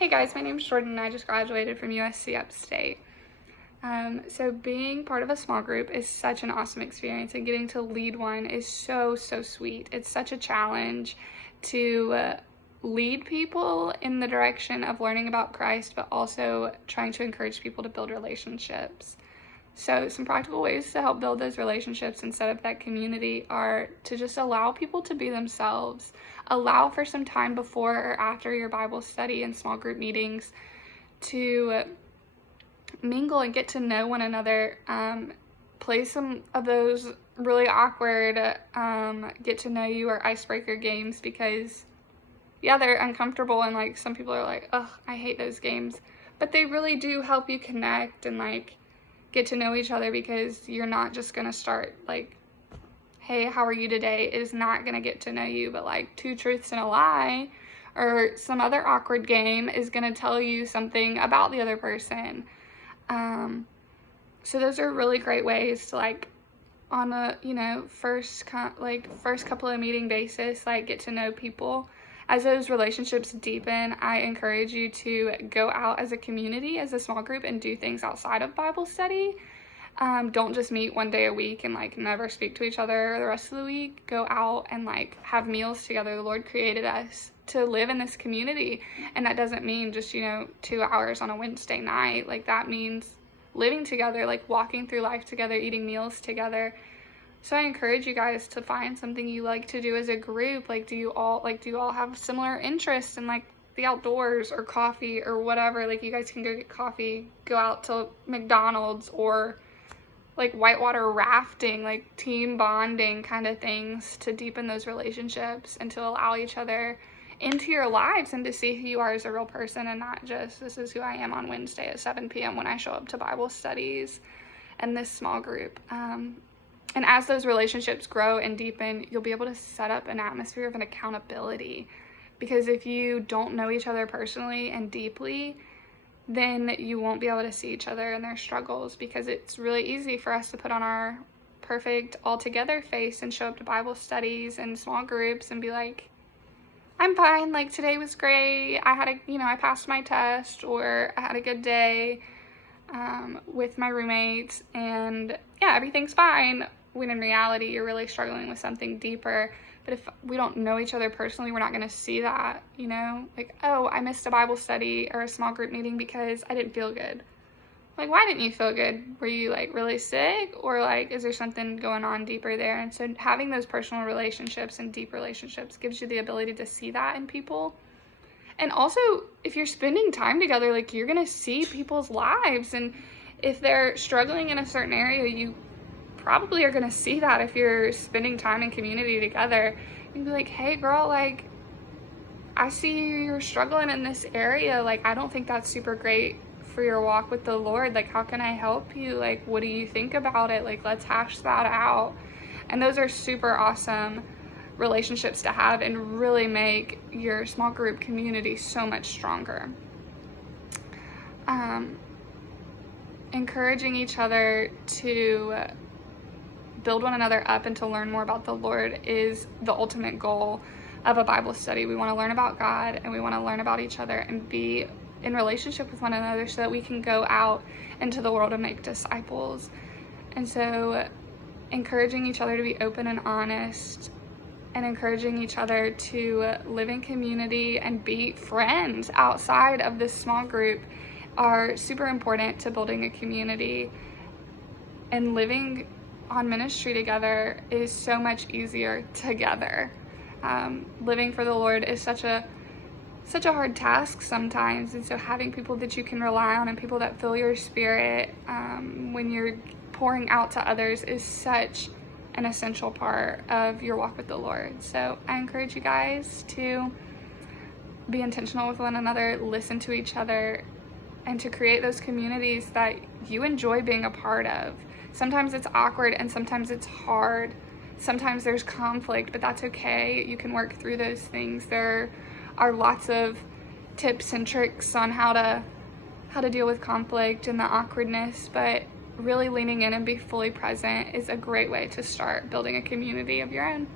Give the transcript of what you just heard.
Hey guys, my name's Jordan and I just graduated from USC Upstate. So being part of a small group is such an awesome experience, and getting to lead one is so sweet. It's such a challenge to lead people in the direction of learning about Christ, but also trying to encourage people to build relationships. So some practical ways to help build those relationships and set up that community are to just allow people to be themselves. Allow for some time before or after your Bible study and small group meetings to mingle and get to know one another. Play some of those really awkward get to know you or icebreaker games, because yeah, they're uncomfortable and like some people are like, ugh, I hate those games, but they really do help you connect and like get to know each other, because you're not just gonna start like, hey, how are you today? It is not gonna get to know you, but like two truths and a lie or some other awkward game is gonna tell you something about the other person. So those are really great ways to like on a first couple of meeting basis, like get to know people. As those relationships deepen, I encourage you to go out as a community, as a small group, and do things outside of Bible study. Don't just meet one day a week and like never speak to each other the rest of the week. Go out and like have meals together. The Lord created us to live in this community, and that doesn't mean just 2 hours on a Wednesday night. Like that means living together, like walking through life together, eating meals together. So I encourage you guys to find something you like to do as a group. Like, do you all have similar interests in like the outdoors or coffee or whatever? Like you guys can go get coffee, go out to McDonald's, or like whitewater rafting, like team bonding kind of things to deepen those relationships and to allow each other into your lives and to see who you are as a real person, and not just this is who I am on Wednesday at 7 p.m. when I show up to Bible studies and this small group. And as those relationships grow and deepen, you'll be able to set up an atmosphere of an accountability. Because if you don't know each other personally and deeply, then you won't be able to see each other and their struggles, because it's really easy for us to put on our perfect all-together face and show up to Bible studies and small groups and be like, I'm fine, like today was great, I had I passed my test, or I had a good day with my roommates, and yeah, everything's fine. When in reality, you're really struggling with something deeper. But if we don't know each other personally, we're not going to see that, like, oh, I missed a Bible study or a small group meeting because I didn't feel good. Like, why didn't you feel good? Were you like really sick, or like, is there something going on deeper there? And so having those personal relationships and deep relationships gives you the ability to see that in people. And also, if you're spending time together, like, you're going to see people's lives, and if they're struggling in a certain area, you probably are going to see that if you're spending time in community together. And be like, hey girl, like, I see you're struggling in this area. Like, I don't think that's super great for your walk with the Lord. Like, how can I help you? Like, what do you think about it? Like, let's hash that out. And those are super awesome relationships to have and really make your small group community so much stronger. Encouraging each other to build one another up and to learn more about the Lord is the ultimate goal of a Bible study. We want to learn about God, and we want to learn about each other and be in relationship with one another so that we can go out into the world and make disciples. And so encouraging each other to be open and honest, and encouraging each other to live in community and be friends outside of this small group are super important to building a community. And living on ministry together is so much easier together. Living for the Lord is such a hard task sometimes, and so having people that you can rely on and people that fill your spirit when you're pouring out to others is such an essential part of your walk with the Lord. So I encourage you guys to be intentional with one another, listen to each other, and to create those communities that you enjoy being a part of. Sometimes it's awkward and sometimes it's hard. Sometimes there's conflict, but that's okay. You can work through those things. There are lots of tips and tricks on how to deal with conflict and the awkwardness, but really leaning in and be fully present is a great way to start building a community of your own.